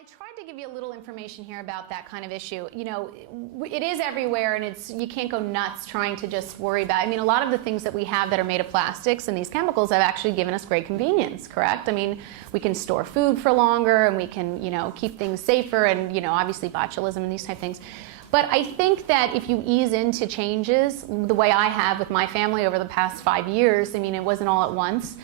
I tried to give you a little information here about that kind of issue. You know, it is everywhere, and you can't go nuts trying to just worry about it. I mean, a lot of the things that we have that are made of plastics and these chemicals have actually given us great convenience, correct? I mean, we can store food for longer, and we can, you know, keep things safer, and, you know, obviously botulism and these type of things. But I think that if you ease into changes, the way I have with my family over the past 5 years, I mean, it wasn't all at once,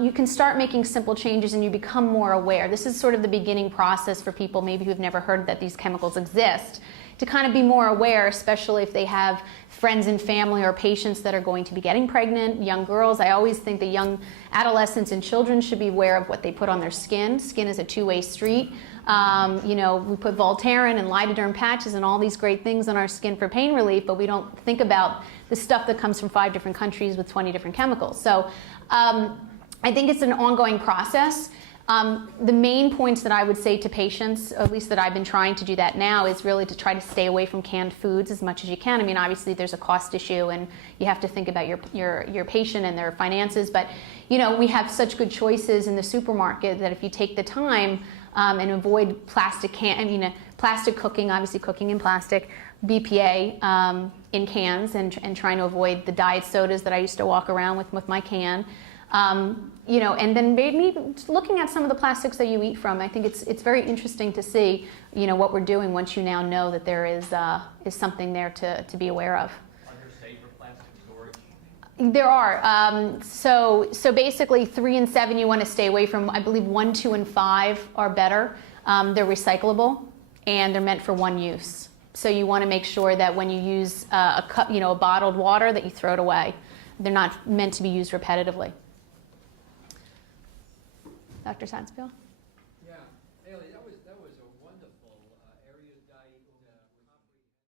you can start making simple changes and you become more aware. This is sort of the beginning process for people maybe who've never heard that these chemicals exist, to kind of be more aware, especially if they have friends and family or patients that are going to be getting pregnant, young girls. I always think that young adolescents and children should be aware of what they put on their skin. Skin is a two-way street. You know, we put Voltaren and Lidoderm patches and all these great things on our skin for pain relief, but we don't think about the stuff that comes from 5 different countries with 20 different chemicals. So I think it's an ongoing process. The main points that I would say to patients, at least that I've been trying to do that now, is really to try to stay away from canned foods as much as you can. I mean, obviously there's a cost issue and you have to think about your patient and their finances, but you know, we have such good choices in the supermarket that if you take the time and avoid plastic plastic cooking, obviously cooking in plastic, BPA in cans, and trying to avoid the diet sodas that I used to walk around with my can. You know, and then maybe looking at some of the plastics that you eat from. I think it's very interesting to see, you know, what we're doing once you now know that there is something there to be aware of. Are there safer plastic storage? There are. So basically 3 and 7 you want to stay away from. I believe 1, 2, and 5 are better. They're recyclable and they're meant for one use. So you want to make sure that when you use a cup, you know, a bottled water, that you throw it away. They're not meant to be used repetitively. Dr. Sansfield?